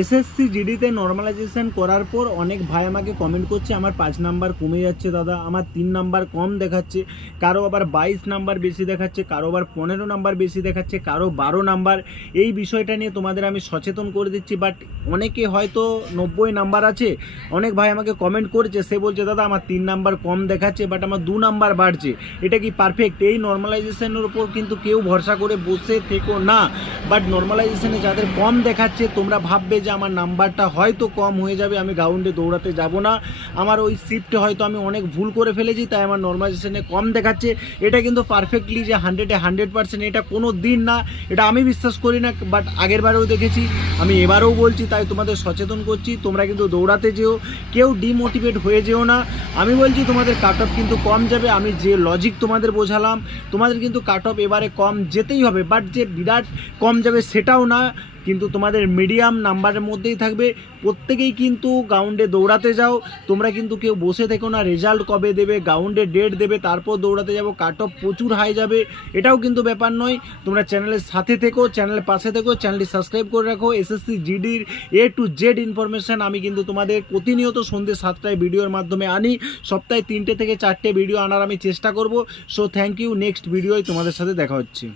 SSC জিডিতে normalisation করার পর অনেক ভাই আমাকে কমেন্ট করছে আমার 5 নাম্বার কমে যাচ্ছে দাদা, আমার 3 নাম্বার কম দেখাচ্ছে, কারো আবার 22 নাম্বার বেশি দেখাচ্ছে, কারো আবার 15 নাম্বার বেশি দেখাচ্ছে, কারো 12 নাম্বার। এই বিষয়টা নিয়ে তোমাদের আমি সচেতন করে দিচ্ছি। বাট অনেকে হয়তো 90 নাম্বার আছে, অনেক ভাই আমাকে কমেন্ট করেছে, সে বলছে দাদা আমার 3 নাম্বার কম দেখাচ্ছে বাট আমার 2 নাম্বার বাড়ছে, এটা কি পারফেক্ট? এই নর্মালাইজেশনের উপর কিন্তু কেউ ভরসা করে বসে থেকো না। বাট নর্মালাইজেশনে যাদের কম দেখাচ্ছে তোমরা ভাববে যে আমার নাম্বারটা হয়তো কম হয়ে যাবে, আমি গ্রাউন্ডে দৌড়াতে যাব না, আমার ওই শিফটে হয়তো আমি অনেক ভুল করে ফেলেছি তাই আমার নর্মালাইজেশনে কম দেখাচ্ছে। এটা কিন্তু পারফেক্টলি যে 100% এটা কোনো দিন না, এটা আমি বিশ্বাস করি না। বাট আগের বারেও দেখেছি, আমি এবারেও বলছি, তাই তোমাদের সচেতন করছি, তোমরা কিন্তু দৌড়াতে যেও, কেউ ডিমোটিভেট হয়ে যেও না। আমি বলছি তোমাদের কাট অফ কিন্তু কম যাবে, আমি যে লজিক তোমাদের বোঝালাম, তোমাদের কিন্তু কাট অফ এবারে কম যেতেই হবে। বাট যে বিরাট কম যাবে সেটাও না, কিন্তু তোমাদের মিডিয়াম নাম্বারের মধ্যেই থাকবে। প্রত্যেকেই কিন্তু গ্রাউন্ডে দৌড়াতে যাও, তোমরা কিন্তু কেউ বসে থেকো না রেজাল্ট কবে দেবে, গ্রাউন্ডে ডেট দেবে তারপর দৌড়াতে যাবো, কাট অফ প্রচুর হাই যাবে, এটাও কিন্তু ব্যাপার নয়। তোমরা চ্যানেলের সাথে থেকো, চ্যানেলের পাশে থেকো, চ্যানেলটি সাবস্ক্রাইব করে রাখো। এসএসসি জিডির A to Z ইনফরমেশান আমি কিন্তু তোমাদের প্রতিনিয়ত সন্ধ্যে 7টায় ভিডিওর মাধ্যমে আনি, সপ্তাহে 3টে থেকে 4টে ভিডিও আনার আমি চেষ্টা করব। সো থ্যাংক ইউ, নেক্সট ভিডিওয় তোমাদের সাথে দেখা হচ্ছে।